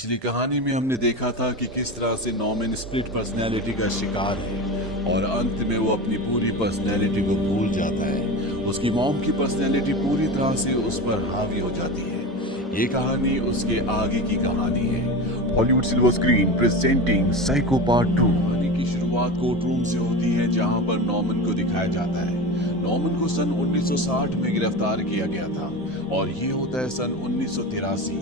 पिछली कहानी में हमने देखा था कि किस तरह से नॉर्मन स्प्लिट पर्सनैलिटी का शिकार है और अंत में वो अपनी पूरी पर्सनैलिटी को भूल जाता है। उसकी मॉम की पर्सनैलिटी पूरी तरह से उस पर हावी हो जाती है। ये कहानी उसके आगे की कहानी है। Hollywood silver screen presenting psycho part 2। कहानी की शुरुआत कोर्ट रूम से होती है जहां पर नॉर्मन को दिखाया जाता है। नॉर्मन को सन 1960 में गिरफ्तार किया गया था और ये होता है सन 1983,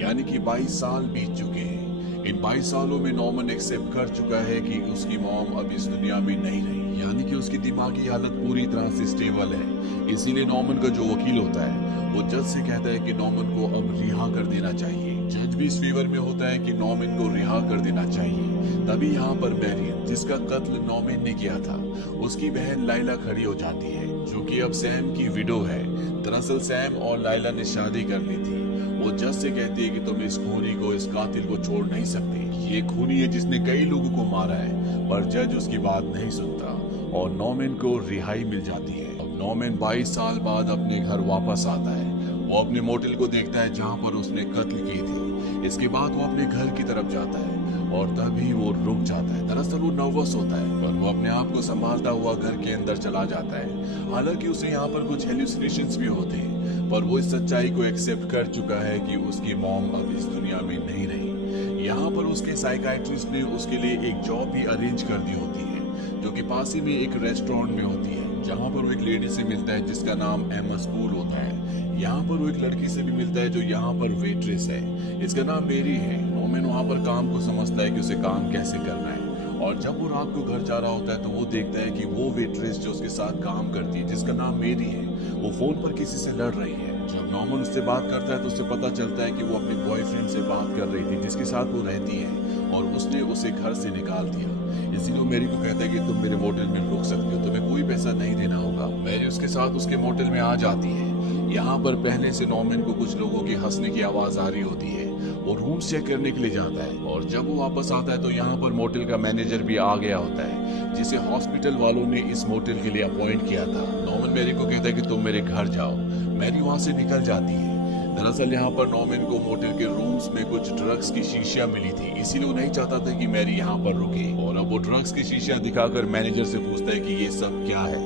यानी कि 22 साल बीत चुके हैं। इन 22 सालों में नॉर्मन एक्सेप्ट कर चुका है कि उसकी मॉम अब इस दुनिया में नहीं रही, यानी कि उसकी दिमागी हालत पूरी तरह से स्टेबल है। इसीलिए नॉर्मन का जो वकील होता है वो जज से कहता है कि नॉर्मन को अब रिहा कर देना चाहिए। जज भी इस फेवर में होता है कि नॉर्मन को रिहा कर देना चाहिए। तभी यहाँ पर मैरियन, जिसका कत्ल नॉर्मन ने किया था, उसकी बहन लाइला खड़ी हो जाती है, जो कि अब सैम की विडो है। दरअसल सैम और लाइला ने शादी कर ली थी। वो जज से कहती है कि तुम इस खूनी को, इस कातिल को छोड़ नहीं सकते। ये खूनी है जिसने कई लोगों को मारा है, पर जज उसकी बात नहीं सुनता और नॉर्मन को रिहाई मिल जाती है। अब नॉर्मन 22 साल बाद अपने घर वापस आता है। वो अपने मोटेल को देखता है जहाँ पर उसने कत्ल की थी। इसके बाद वो अपने घर की तरफ जाता है और तभी वो रुक जाता है। दरअसल वो नर्वस होता है, पर वो अपने आप को संभालता हुआ घर के अंदर चला जाता है। हालांकि उसे यहाँ पर कुछ हेलुसिनेशंस भी होते हैं, पर वो इस सच्चाई को एक्सेप्ट कर चुका है कि उसकी मॉम अब इस दुनिया में नहीं रही। यहाँ पर उसके साइकाइट्रिस्ट ने उसके लिए एक जॉब भी अरेंज कर दी होती है, जो कि पास ही में एक रेस्टोरेंट में होती है, जहाँ पर वो एक लेडी से मिलता है जिसका नाम एमा स्पूल होता है। यहाँ पर वो एक लड़की से भी मिलता है जो यहाँ पर वेट्रेस है, इसका नाम मेरी है। नॉर्मन वहाँ पर काम को समझता है कि उसे काम कैसे करना है, और जब वो रात को घर जा रहा होता है तो वो देखता है कि वो वेट्रेस जो उसके साथ काम करती है, जिसका नाम मेरी है, वो फोन पर किसी से लड़ रही है। जब नॉर्मन उससे बात करता है तो उसे पता चलता है कि वो अपने बॉयफ्रेंड से बात कर रही थी, जिसके साथ वो रहती है, और उसने उसे घर से निकाल दिया। इसीलिए वो मैरी को कहता है कि तुम मेरे मोटेल में रुक सकते हो, तुम्हें कोई पैसा नहीं देना होगा। मैरी उसके साथ उसके मोटेल में आ जाती है। यहाँ पर पहले से नॉर्मन को कुछ लोगों की हंसने की आवाज आ रही होती है। वो रूम चेक करने के लिए जाता है और जब वो वापस आता है तो यहाँ पर मोटेल का मैनेजर भी आ गया होता है, जिसे हॉस्पिटल वालों ने इस मोटेल के लिए अपॉइंट किया था। नॉर्मन मैरी को कहता है कि तुम मेरे घर जाओ। मैरी वहाँ से निकल जाती है। दरअसल यहाँ पर नॉर्मन को मोटेल के रूम्स में कुछ ड्रग्स की शीशियां मिली थी, इसीलिए वो नहीं चाहता था कि मैरी यहाँ पर रुके। और अब वो ड्रग्स की शीशियां दिखाकर मैनेजर से पूछता है कि ये सब क्या है।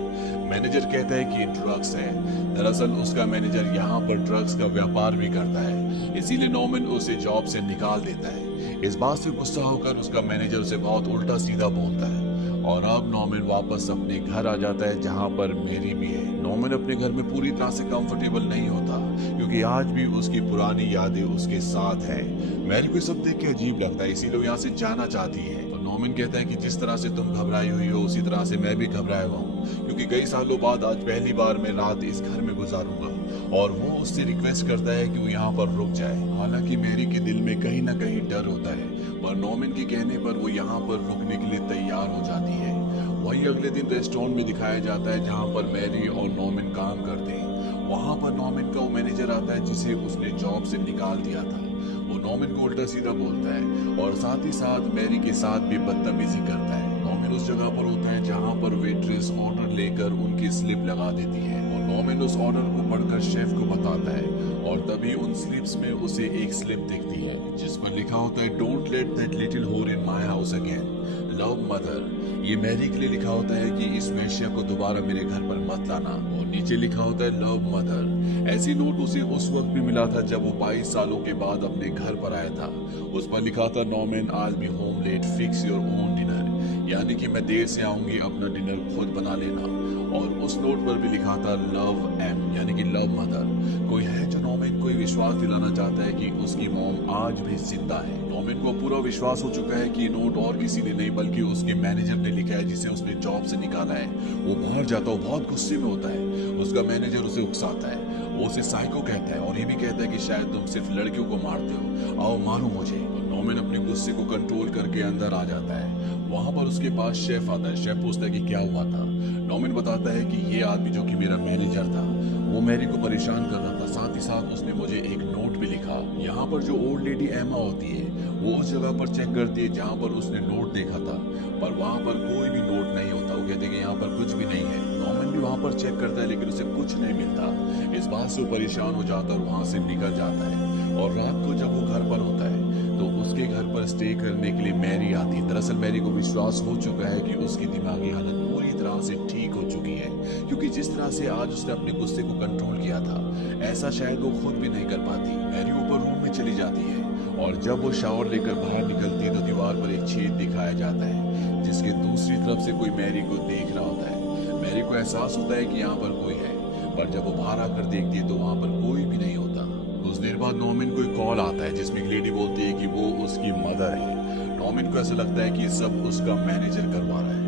मैनेजर कहता है कि ये ड्रग्स है। दरअसल उसका मैनेजर यहाँ पर ड्रग्स का व्यापार भी करता है, इसीलिए नॉर्मन उसे जॉब से निकाल देता है। इस बात से गुस्सा होकर उसका मैनेजर उसे बहुत उल्टा सीधा बोलता है और अब नॉर्मन वापस अपने घर आ जाता है, जहाँ पर मेरी भी है। नॉर्मन अपने घर में पूरी तरह से कंफर्टेबल नहीं होता, क्योंकि आज भी उसकी पुरानी यादें उसके साथ है। मैरी को सब देख के अजीब लगता है, इसीलिए वो यहाँ से जाना चाहती है। तो नॉर्मन कहता है कि जिस तरह से तुम घबराई हुई हो, उसी तरह से मैं भी घबराया हुआ हूँ, क्योंकि कई सालों बाद आज पहली बार मैं रात इस घर में गुजारूंगा। और वो उससे रिक्वेस्ट करता है कि वो यहाँ पर रुक जाए। हालांकि मैरी के दिल में कहीं ना कहीं डर होता है, पर नॉर्मन के कहने पर वो यहाँ पर रुकने के लिए तैयार हो जाती है। वही अगले दिन रेस्टोरेंट में दिखाया जाता है जहाँ पर मैरी और नॉर्मन काम करते हैं। वहाँ पर नॉर्मन का वो मैनेजर आता है जिसे उसने जॉब से निकाल दिया था। वो नॉर्मन को उल्टा सीधा बोलता है और साथ ही साथ मैरी के साथ भी बदतमीजी करता है। नॉर्मन उस जगह पर होता है जहाँ पर वेट्रेस ऑर्डर लेकर उनकी स्लिप लगा देती है और नॉर्मन उस ऑर्डर को पढ़कर शेफ को बताता है, और तभी उन स्लिप्स में उसे एक स्लिप दिखती है जिस पर लिखा होता है, डोंट लेट दैट लिटिल होर in my house again, love mother. ये मैरी के लिए लिखा होता है कि इस वेश्या को दोबारा मेरे घर पर मत लाना, और नीचे लिखा होता है लव मदर। ऐसी नोट उसे उस वक्त भी मिला था जब वो 22 सालों के बाद अपने घर पर आया था। उस पर लिखा था, Norman I will be home late, fix your own dinner, यानी कि मैं देर से आऊंगी, अपना डिनर खुद बना लेना। और उस नोट पर भी लिखा था लव एम, यानी कि लव मदर। कोई है जो नॉर्मन को विश्वास दिलाना चाहता है कि उसकी मॉम आज भी जिंदा है। नॉर्मन को पूरा विश्वास हो चुका है कि ये नोट और किसी ने नहीं बल्कि उसके मैनेजर ने लिखा है, जिसे उसने जॉब से निकाला है। वो बाहर जाता है, बहुत गुस्से में होता है। उसका मैनेजर उसे उकसाता है, वो उसे साइको कहता है और ये भी कहता है कि शायद तुम सिर्फ लड़कियों को मारते हो, आओ मारो मुझे। नॉर्मन अपने गुस्से को कंट्रोल करके अंदर आ जाता है। वहाँ पर उसके पास शेफ आता है। शेफ पूछता है कि क्या हुआ था। नॉर्मन बताता है कि ये आदमी जो कि मेरा मैनेजर था, वो मैरी को परेशान कर रहा था, साथ ही साथ उसने मुझे एक नोट भी लिखा। यहाँ पर जो ओल्ड लेडी एमा होती है वो उस जगह पर चेक करती है जहाँ पर उसने नोट देखा था, पर वहाँ पर कोई भी नोट नहीं होता। वो कहते हैं कि यहाँ पर कुछ भी नहीं है। नॉर्मन भी वहाँ पर चेक करता है लेकिन उसे कुछ नहीं मिलता। इस बात से वो परेशान हो जाता है और वहाँ से निकल जाता है। और रात को जब वो घर पर होता है तो उसके घर पर स्टे करने के लिए मैरी आती है। दरअसल मैरी को विश्वास हो चुका है कि उसकी दिमागी हालत पूरी तरह से ठीक हो चुकी है, क्योंकि जिस तरह से आज उसने अपने गुस्से को कंट्रोल किया था, ऐसा शायद वो खुद भी नहीं कर पाती। मैरी ऊपर रूम में चली जाती है और जब वो शावर लेकर बाहर निकलती है तो दीवार पर एक छेद दिखाया जाता है, जिसके दूसरी तरफ से कोई मैरी को देख रहा होता है। मैरी को एहसास होता है कि यहाँ पर कोई है, पर जब वो बाहर आकर देखती है तो वहाँ पर कोई भी नहीं होता। कुछ देर बाद नॉर्मन को एक कॉल आता है जिसमें एक लेडी बोलती है कि वो उसकी मदर है। नॉर्मन को ऐसा लगता है कि सब उसका मैनेजर करवा रहा है।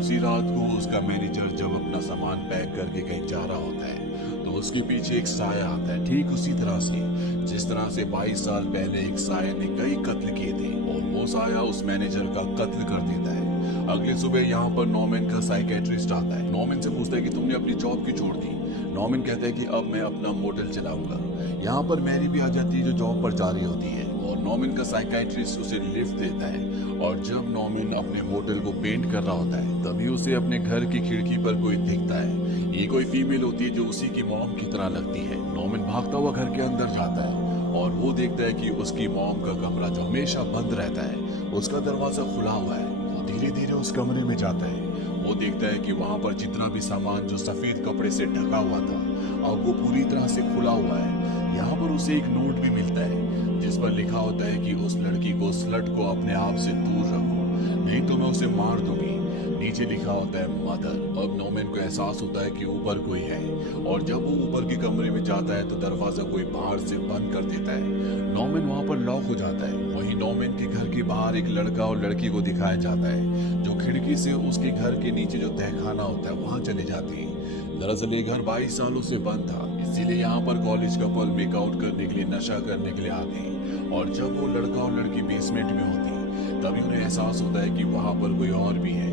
उसी रात को उसका मैनेजर जब अपना सामान पैक करके कहीं जा रहा होता है तो उसके पीछे एक साया आता है, ठीक उसी तरह से जिस तरह से 22 साल पहले एक साया ने कई कत्ल किए थे, और वो साया उस मैनेजर का कत्ल कर देता है। अगले सुबह यहाँ पर नॉर्मन का साइकेट्रिस्ट आता है। नॉर्मन से पूछता है कि तुमने अपनी जॉब क्यों छोड़ दी। नॉर्मन कहता है कि अब मैं अपना मोटल चलाऊंगा। यहाँ पर मैरी भी आ जाती है जो जॉब पर जा रही होती है, और नॉर्मन का साइकेट्रिस्ट उसे लिफ्ट देता है। और जब नॉर्मन अपने मोटल को पेंट कर रहा होता है तभी उसे अपने घर की खिड़की पर कोई दिखता है। ये कोई फीमेल होती है जो उसी की मॉम की तरह लगती है। नॉर्मन भागता हुआ घर के अंदर जाता है और वो देखता है कि उसकी मॉम का कमरा जो हमेशा बंद रहता है उसका दरवाजा खुला हुआ है। वो धीरे धीरे उस कमरे में जाता है। वो देखता है कि वहाँ पर जितना भी सामान जो सफेद कपड़े से ढका हुआ था अब वो पूरी तरह से खुला हुआ है। यहाँ पर उसे एक नोट भी मिलता है जिस पर लिखा होता है कि उस लड़की को, स्लट को अपने आप से दूर रखो, नहीं तो मैं उसे मार दूंगी। नीचे लिखा होता है मदर। अब नॉर्मन को एहसास होता है कि ऊपर कोई है, और जब वो ऊपर के कमरे में जाता है तो दरवाजा कोई बाहर से बंद कर देता है। नॉर्मन वहाँ पर लॉक हो जाता है। वहीं नॉर्मन के घर के बाहर एक लड़का और लड़की को दिखाया जाता है जो खिड़की से उसके घर के नीचे जो तहखाना होता है वहाँ चले जाते हैं। दरअसल ये घर 22 सालों से बंद था, इसीलिए यहाँ पर कॉलेज कपल मेकआउट करने के लिए, नशा करने के लिए आते हैं। और जब वो लड़का और लड़की बेसमेंट में होती है तभी उन्हें एहसास होता है कि वहाँ पर कोई और भी है।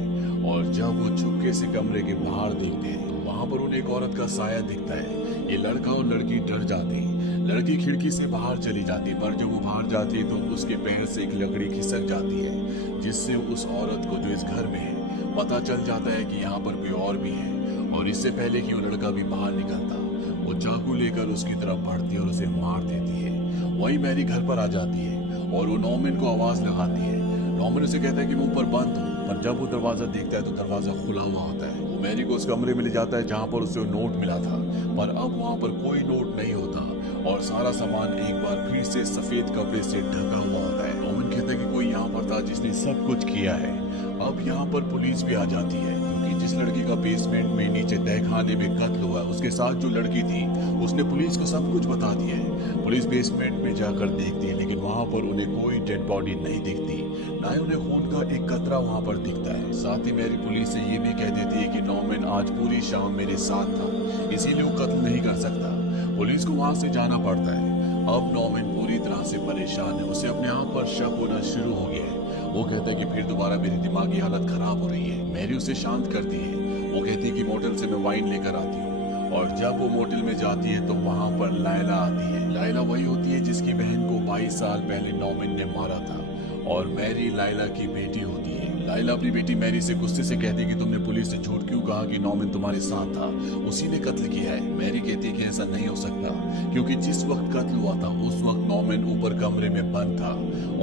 और जब वो चुपके से कमरे के बाहर देखते हैं तो वहाँ पर उन्हें एक औरत का साया दिखता है। ये लड़का और लड़की डर जाते हैं। लड़की खिड़की से बाहर चली जाती है, पर जब वो बाहर जाती है तो उसके पैर से एक लकड़ी खिसक जाती है, जिससे उस औरत को जो इस घर में है पता चल जाता है कि यहाँ पर कोई और भी है। और इससे पहले कि वो लड़का भी बाहर निकलता, वो चाकू लेकर उसकी तरफ बढ़ती है और उसे मार देती है। वही मैरी घर पर आ जाती है और वो नॉर्मन को आवाज लगाती है। नॉर्मन उसे कहता है कि मैं ऊपर बंद हूँ, पर जब वो दरवाजा देखता है तो दरवाजा खुला हुआ होता है। वो मैरी को उस कमरे में ले जाता है जहाँ पर उसे नोट मिला था, पर अब वहाँ पर कोई नोट नहीं होता और सारा सामान एक बार फिर से सफेद कपड़े से ढका हुआ होता है। नॉर्मन कहता है कि कोई यहाँ पर था जिसने सब कुछ किया है। अब यहाँ पर पुलिस भी आ जाती है, क्योंकि जिस लड़की का बेसमेंट में नीचे तहखाने में कत्ल हुआ उसके साथ जो लड़की थी उसने पुलिस को सब कुछ बता दिया है। पुलिस बेसमेंट में जाकर देखती है, लेकिन वहाँ पर उन्हें कोई डेड बॉडी नहीं दिखती, ना ही उन्हें खून का एक कतरा वहाँ पर दिखता है। साथ ही मैरी पुलिस से ये भी कह देती है कि नॉर्मन आज पूरी शाम मेरे साथ था, इसीलिए वो कत्ल नहीं कर सकता। पुलिस को वहाँ से जाना पड़ता है। अब नॉर्मन पूरी तरह से परेशान है, उसे अपने आप पर शक होना शुरू हो गया है। वो कहता है कि फिर दोबारा मेरी दिमागी हालत खराब हो रही है। मैरी उसे शांत करती है। वो कहती है कि मोटल से मैं वाइन लेकर आती हूँ, और जब वो मोटल में जाती है तो वहाँ पर लायला आती है। लायला वही होती है जिसकी बहन को 22 साल पहले नॉर्मन ने मारा था, और मैरी लायला की बेटी होती है। लायला अपनी बेटी मैरी से गुस्से से कहती है कि तुमने पुलिस से झूठ क्यों कहा कि नॉर्मन तुम्हारे साथ था, उसी ने कत्ल किया है। मैरी कहती है कि ऐसा नहीं हो सकता, क्योंकि जिस वक्त कत्ल हुआ था उस वक्त नॉर्मन ऊपर कमरे में बंद था।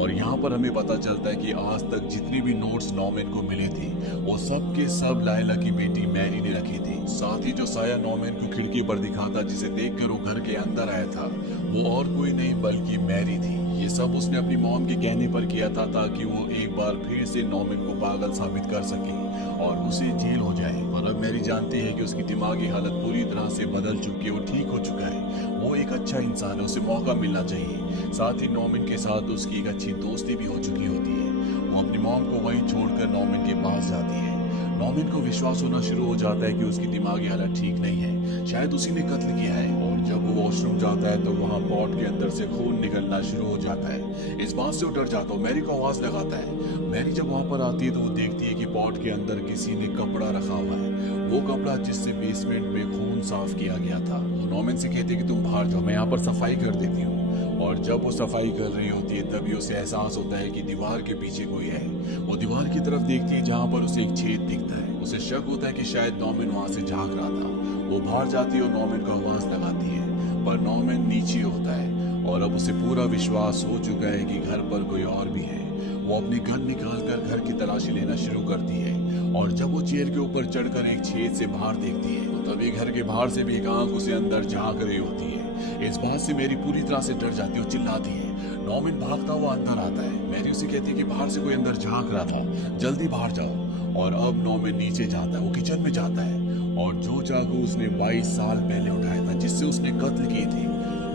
और यहाँ पर हमें पता चलता है कि आज तक जितनी भी नोट्स नॉर्मन को मिले थे वो सब के सब लायला की बेटी मैरी ने रखी थी। साथ ही जो साया नॉर्मन को खिड़की पर दिखा था, जिसे देखकर वो घर के अंदर आया था, वो और कोई नहीं बल्कि मैरी थी। ये सब उसने अपनी मॉम के कहने पर किया था ताकि वो एक बार फिर से नॉर्मन को पागल साबित कर सके और उसे जेल हो जाए। पर अब मैरी जानती है कि उसकी दिमागी हालत पूरी तरह से बदल चुकी है, वो ठीक हो चुका है, वो एक अच्छा इंसान है, उसे मौका मिलना चाहिए। साथ ही नॉर्मन के साथ उसकी एक अच्छी दोस्ती भी हो चुकी होती है। वो अपनी मॉम को वहीं छोड़कर नॉर्मन के पास जाती है। नॉर्मन को विश्वास होना शुरू हो जाता है कि उसकी दिमागी हालत ठीक नहीं है, शायद उसी ने कत्ल किया है। और जब वो वॉशरूम जाता है तो वहाँ पॉट के अंदर से खून निकलना शुरू हो जाता है। इस बात से वो डर जाता है, मैरी को आवाज लगाता है। मैरी जब वहाँ पर आती है तो वो देखती है कि पॉट के अंदर किसी ने कपड़ा रखा हुआ है, वो कपड़ा जिससे बेसमेंट में खून साफ किया गया था। वो नॉर्मन से कहती है कि तुम बाहर जाओ, मैं यहाँ पर सफाई कर देती हूँ। और जब वो सफाई कर रही होती है तभी उसे एहसास होता है कि दीवार के पीछे कोई है। वो दीवार की तरफ देखती है जहाँ पर उसे एक छेद दिखता है। उसे शक होता है कि शायद नॉर्मन वहाँ से झांक रहा था। वो बाहर जाती है और नॉर्मन को आवाज लगाती है, पर नॉर्मन नीचे होता है और अब उसे पूरा विश्वास हो चुका है कि घर पर कोई और भी है। वो अपनी गन निकालकर घर की तलाशी लेना शुरू करती है और जब वो चेयर के ऊपर चढ़कर एक छेद से बाहर देखती है तो तभी घर के बाहर से भी एक आंख उसे अंदर झांक रही होती है। इस बात से मैरी पूरी तरह से डर जाती है और चिल्लाती है। नॉर्मन भागता हुआ अंदर आता है। मैरी उसे कहती है कि बाहर से कोई अंदर झांक रहा था, जल्दी बाहर जाओ। और अब नॉर्मन नीचे जाता है, वो किचन में जाता है और जो चाकू उसने 22 साल पहले उठाया था जिससे उसने कत्ल किए थे,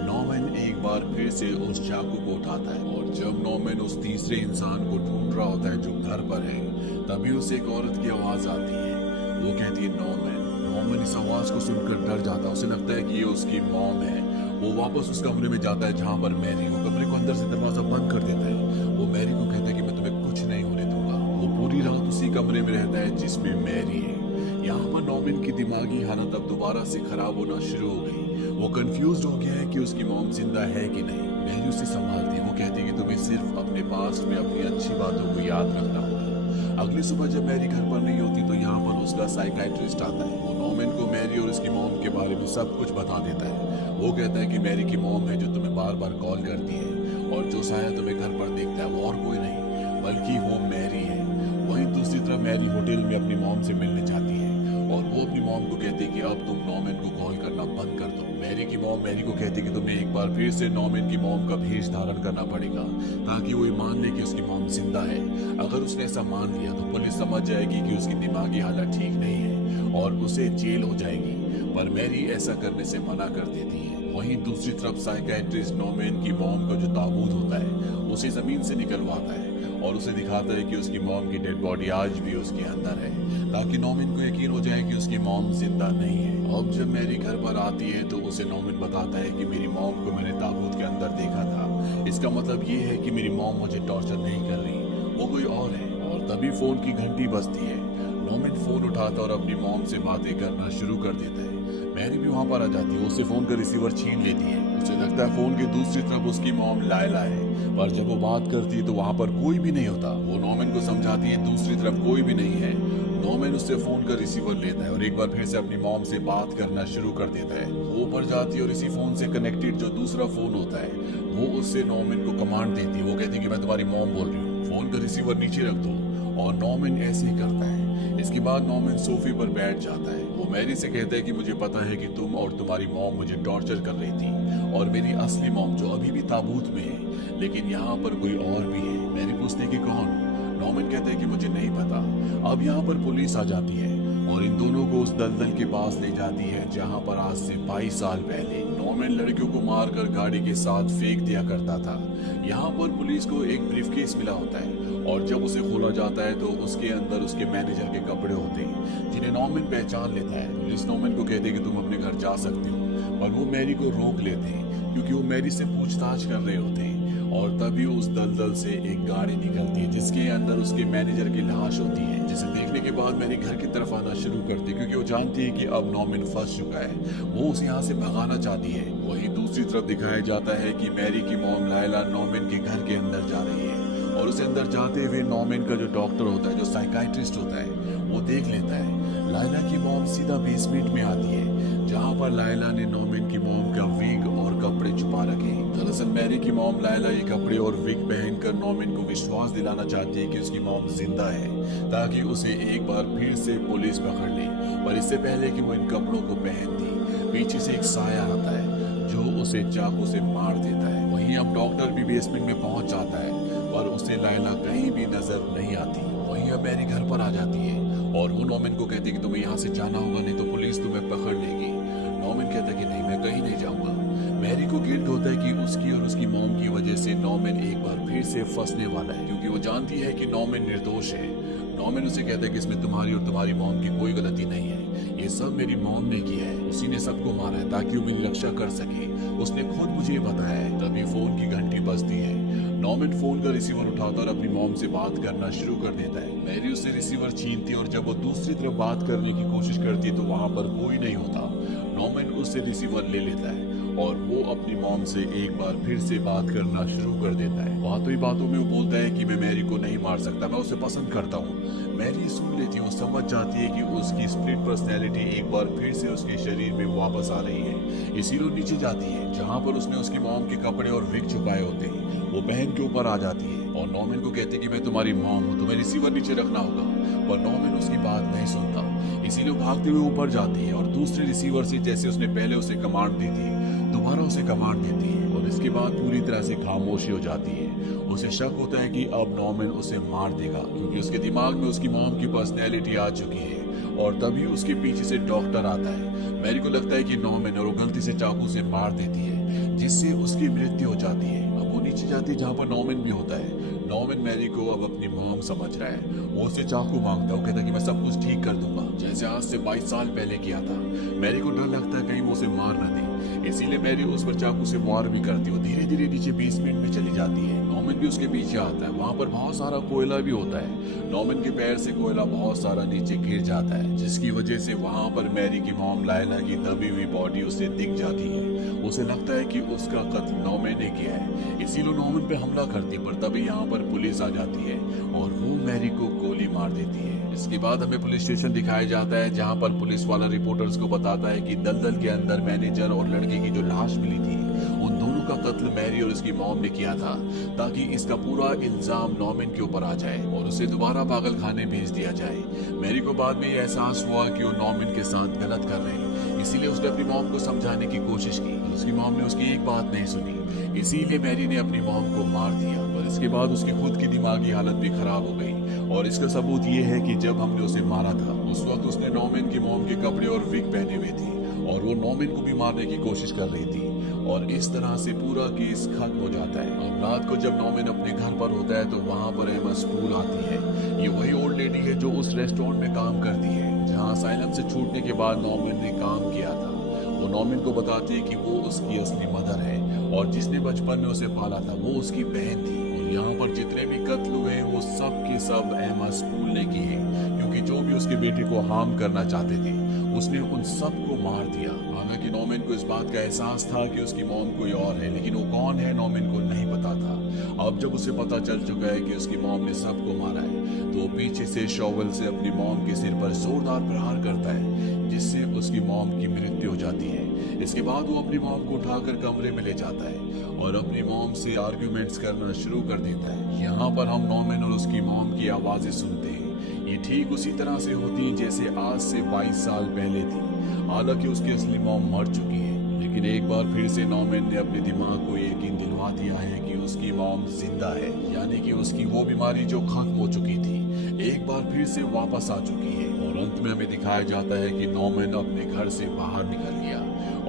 नॉर्मन एक बार फिर से उस चाकू को उठाता है। और जब नॉर्मन उस तीसरे इंसान को ढूंढ रहा होता है जो घर पर है, तभी उसे एक औरत की आवाज आती है। वो कहती है नॉर्मन। नॉर्मन इस आवाज को सुनकर डर जाता है। उसे लगता है कि ये उसकी मॉम है। वो वापस उस कमरे में जाता है जहां पर मैरी हो। कमरे को अंदर से दरवाजा बंद कर देता है। वो मैरी को कहता है कि मैं तुम्हें कुछ नहीं होने दूंगा। वो पूरी रात उसी कमरे में रहता है जिसमें मैरी है। यहाँ पर नॉर्मन की दिमागी हालत अब दोबारा से खराब होना शुरू हो गई। वो कंफ्यूज हो गया है कि उसकी मॉम जिंदा है कि नहीं। मैरी उसे संभालती है। वो कहती है कि तुम्हें सिर्फ अपने पास में अपनी अच्छी बातों को याद रखना होगा। अगली सुबह जब मैरी घर पर नहीं होती तो यहाँ पर उसका साइकाइट्रिस्ट आता है। वो नॉर्मन को मैरी और उसकी मॉम के बारे में सब कुछ बता देता है। वो कहता है कि मैरी की मॉम है जो तुम्हें बार बार कॉल करती है और जो साया तुम्हें घर पर देखता है वो और कोई नहीं बल्कि वो मैरी है। वहीं दूसरी तरफ मैरी होटल में अपनी मॉम से मिलने जाती है और वो अपनी मॉम को कहती है कि अब तुम नॉर्मन को कॉल करना बंद कर दो। मैरी की मॉम मैरी को कहती है कि तुम्हें एक बार फिर से नॉर्मन की मॉम का भेष धारण करना पड़ेगा ताकि वो ये मान ले कि उसकी मॉम जिंदा है। अगर उसने ऐसा मान लिया तो पुलिस समझ जाएगी कि उसकी दिमागी हालत ठीक नहीं है और उसे जेल हो जाएगी। पर मैरी ऐसा करने से मना कर देती है। वहीं दूसरी तरफ साइकाइट्रिस्ट नॉर्मन की मॉम का जो ताबूत होता है उसे जमीन से निकलवाता है और उसे दिखाता है कि उसकी मॉम की डेड बॉडी आज भी उसके अंदर है ताकि नॉर्मन को यकीन हो जाए कि उसकी मॉम जिंदा नहीं है। अब जब मैरी घर पर आती है तो उसे नॉर्मन बताता है कि मेरी मॉम को मैंने ताबूत के अंदर देखा था। इसका मतलब ये है कि मेरी मॉम मुझे टॉर्चर नहीं कर रही, वो कोई और है। और तभी फोन की घंटी बजती है। नॉर्मन फोन उठाता और अपनी मॉम से बातें करना शुरू कर देता है। मैरी भी वहां पर आ जाती है। उससे फोन का रिसीवर छीन लेती है। उसे लगता है फोन की दूसरी तरफ उसकी मॉम लायला है, पर जब वो बात करती है तो वहां पर कोई भी नहीं होता। वो नॉर्मन को समझाती है दूसरी तरफ कोई भी नहीं है। नॉर्मन उससे फोन का रिसीवर लेता है और एक बार फिर से अपनी मॉम से बात करना शुरू कर देता है। वो ऊपर जाती है और इसी फोन से कनेक्टेड जो दूसरा फोन होता है वो उससे नॉर्मन को कमांड देती है। वो कहती है कि मैं तुम्हारी मॉम बोल रही हूँ, फोन का रिसीवर नीचे रख दो। और नॉर्मन ऐसे ही करता है। इसके बाद नॉर्मन सोफे पर बैठ जाता है। वो मैरी से कहता है कि मुझे पता है कि तुम और तुम्हारी मॉम मुझे टॉर्चर कर रही थी और मेरी असली मॉम जो अभी भी ताबूत में है, लेकिन यहाँ पर कोई और भी है। मैरी पूछती है कि कौन? नॉर्मन कहता है कि मुझे नहीं पता। अब यहाँ पर पुलिस आ जाती है और इन दोनों को उस दलदल के पास ले जाती है जहाँ पर आज से 22 साल पहले नॉर्मन लड़कियों को मारकर गाड़ी के साथ फेंक दिया करता था। यहाँ पर पुलिस को एक ब्रीफकेस मिला होता है और जब उसे खोला जाता है तो उसके अंदर उसके मैनेजर के कपड़े होते हैं जिन्हें नॉर्मन पहचान लेता है। पुलिस नॉर्मन को कहती है कि तुम अपने घर जा सकते हो, पर वो मैरी को रोक लेते हैं क्योंकि वो मैरी से पूछताछ कर रहे होते हैं। और तभी उस दलदल से एक गाड़ी निकलती है जिसके अंदर उसके मैनेजर की लाश होती है, जिसे देखने के बाद मैरी घर की तरफ आना शुरू करती है क्योंकि वो जानती है कि अब नॉर्मन फंस चुका है। वो उसे यहाँ से भगाना चाहती है। वहीं दूसरी तरफ दिखाया जाता है कि मैरी की मॉम लायला नॉर्मन के घर के अंदर जा रही है और उसे अंदर जाते हुए नॉर्मन का जो डॉक्टर होता है, जो साइकाइट्रिस्ट होता है, वो देख लेता है। लायला की मॉम सीधा बेसमेंट में आती है जहाँ पर लायला ने नॉर्मन की मॉम का विग और कपड़े छुपा रखे। दरअसल मैरी की मॉम लायला ये कपड़े और विग पहनकर नॉर्मन को विश्वास दिलाना चाहती है कि उसकी मॉम जिंदा है ताकि उसे एक बार फिर से पुलिस पकड़ ले। पर इससे पहले कि वो इन कपड़ों को पहनती, पीछे से एक साया आता है जो उसे चाकू से मार देता है। वहीं अब डॉक्टर भी बेसमेंट में पहुंच जाता है पर उसे लायला कहीं भी नजर नहीं आती। वहीं अब मैरी घर पर आ जाती है और वो नॉर्मन को कहती है कि तुम्हें यहाँ से जाना होगा, नहीं तो पुलिस तुम्हें पकड़ लेगी। नॉर्मन कहता है कि नहीं, मैं कहीं नहीं जाऊंगा। मैरी को गिल्ट होता है कि उसकी और उसकी मॉम की वजह से नॉर्मन एक बार फिर से फंसने वाला है क्योंकि वो जानती है कि नॉर्मन निर्दोष है। नॉर्मन उसे कहता है कि इसमें तुम्हारी और तुम्हारी मॉम की कोई गलती नहीं है, ये सब मेरी मॉम ने किया है, उसी ने सबको मारा है ताकि वो मेरी रक्षा कर सके, उसने खुद मुझे बताया है। तभी फोन की घंटी बजती है। नॉर्मन फोन का रिसीवर उठाता और अपनी मॉम से बात करना शुरू कर देता है। मैरी उससे रिसीवर छीनती है और जब वो दूसरी तरफ बात करने की कोशिश करती है तो वहां पर कोई नहीं होता। नॉर्मन उससे रिसीवर ले लेता है और वो अपनी मॉम से एक बार फिर से बात करना शुरू कर देता है। बातों ही बातों में वो बोलता है कि मैं मैरी को नहीं मार सकता, मैं उसे पसंद करता हूँ। मैरी सुन लेती है, वो समझ जाती है कि उसकी स्प्लिट पर्सनैलिटी एक बार फिर से उसके शरीर में वापस आ रही है। इसीलिए वो नीचे जाती है जहाँ पर उसने उसकी मॉम के कपड़े और विग छुपाए होते हैं। वो बहन के ऊपर आ जाती है और नॉर्मन को कहते हैं कि मैं तुम्हारी मॉम हूँ, तुम्हें रिसीवर नीचे रखना होगा। पर नॉर्मन उसकी बात नहीं सुनता, इसीलिए वो भागते हुए ऊपर जाती है और दूसरे रिसीवर से, जैसे उसने पहले उसे कमांड दी थी, दोबारा उसे कमांड देती है और इसके बाद पूरी तरह से खामोशी हो जाती है। उसे शक होता है कि अब नॉर्मन उसे मार देगा, क्योंकि उसके दिमाग में उसकी मॉम की पर्सनैलिटी आ चुकी है। और तभी उसके पीछे से डॉक्टर आता है। मैरी को लगता है कि नॉर्मन, और वो गलती से चाकू से मार देती है, जिससे उसकी मृत्यु हो जाती है। अब वो नीचे जाती है जहाँ पर नॉर्मन भी होता है। नॉर्मन मैरी को अब अपनी मॉम समझ रहा है। वो उससे चाकू मांगता है, वो कहता है कि मैं सब कुछ ठीक कर दूंगा, जैसे आज से 22 साल पहले किया था। मैरी को डर लगता है कहीं वो उसे मार न दे, इसीलिए मैरी उस पर चाकू से वार भी करती है। वो धीरे धीरे नीचे बेसमेंट में चली जाती है। नॉर्मन भी उसके पीछे आता है। वहाँ पर बहुत सारा कोयला भी होता है। नॉर्मन के पैर से कोयला बहुत सारा नीचे गिर जाता है, जिसकी वजह से वहाँ पर मैरी की मॉम लायला की दबी हुई बॉडी उसे दिख जाती है। उसे लगता है कि उसका कत्ल नॉर्मन ने किया है, इसीलिए नॉर्मन पे हमला करती है। पर तभी यहाँ पर पुलिस आ जाती है और वो मैरी को गोली मार देती है। इसके बाद हमें पुलिस स्टेशन दिखाया जाता है, जहाँ पर पुलिस वाला रिपोर्टर्स को बताता है कि दलदल के अंदर मैनेजर और लड़के की जो लाश मिली थी, उन दोनों का कत्ल मैरी और उसकी मॉम ने किया था, ताकि इसका पूरा इल्जाम नॉर्मन के ऊपर आ जाए और उसे दोबारा पागल खाने भेज दिया जाए। मैरी को बाद में ये एहसास हुआ कि वो नॉर्मन के साथ गलत कर रहे हैं, इसीलिए उसने अपनी मॉम को समझाने की कोशिश की। उसकी मॉम ने उसकी एक बात नहीं सुनी, इसीलिए मैरी ने अपनी मॉम को मार दिया। पर इसके बाद उसकी खुद की दिमागी हालत भी खराब हो गई और इसका सबूत ये है कि जब हमने उसे मारा था, उस वक्त उसने नॉर्मन की मॉम के कपड़े और विग पहने हुए थे और वो नॉर्मन को भी मारने की कोशिश कर रही थी। और इस तरह से पूरा केस खत्म हो जाता है। अब रात को जब नॉर्मन अपने घर पर होता है तो वहाँ पर एमा स्पूल आती है। ये वही ओल्ड लेडी है जो उस रेस्टोरेंट में काम करती है, जहाँ असाइलम से छूटने के बाद नॉर्मन ने काम किया था। वो नॉर्मन को बताती है कि वो उसकी असली मदर है और जिसने बचपन में उसे पाला था वो उसकी बहन थी। और यहाँ पर जितने भी कत्ल हुए वो सब के सब एमा स्पूल ने किए, क्योंकि जो भी उसके बेटे को हार्म करना चाहते थे उसने उन सबको मार दिया। हालांकि नॉर्मन को इस बात का एहसास था कि उसकी मॉम कोई और है, लेकिन वो कौन है नॉर्मन को नहीं पता था। अब जब उसे पता चल चुका है कि उसकी मॉम ने सबको मारा है, तो वो पीछे से शॉवल से अपनी मॉम के सिर पर जोरदार प्रहार करता है, जिससे उसकी मॉम की मृत्यु हो जाती है। इसके बाद वो अपनी मॉम को उठाकर कमरे में ले जाता है और अपनी मॉम से आर्ग्यूमेंट्स करना शुरू कर देता है। यहाँ पर हम नॉर्मन और उसकी मॉम की आवाजें सुनते हैं। ये ठीक उसी तरह से होती जैसे आज से 22 साल पहले थी। हालांकि उसकी असली मॉम मर चुकी है, लेकिन एक बार फिर से नॉर्मन ने अपने दिमाग को यकीन दिलवा दिया है कि उसकी मॉम जिंदा है, यानी कि उसकी वो बीमारी जो खत्म हो चुकी थी एक बार फिर से वापस आ चुकी है। और अंत में हमें दिखाया जाता है कि नॉर्मन अपने घर से बाहर निकल गया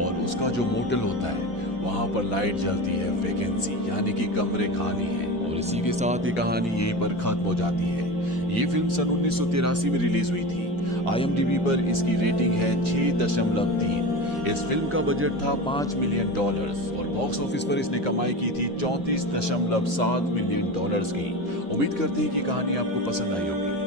और उसका जो मोटल होता है वहाँ पर लाइट जलती है, वैकेंसी यानी कि कमरे खाली हैं। और इसी के साथ ये कहानी यहीं पर खत्म हो जाती है। ये फिल्म सन 1983 में रिलीज हुई थी। IMDb पर इसकी रेटिंग है 6.3। इस फिल्म का बजट था $5 मिलियन और बॉक्स ऑफिस पर इसने कमाई की थी $34.7 मिलियन की। उम्मीद करते हैं कि कहानी आपको पसंद आई होगी।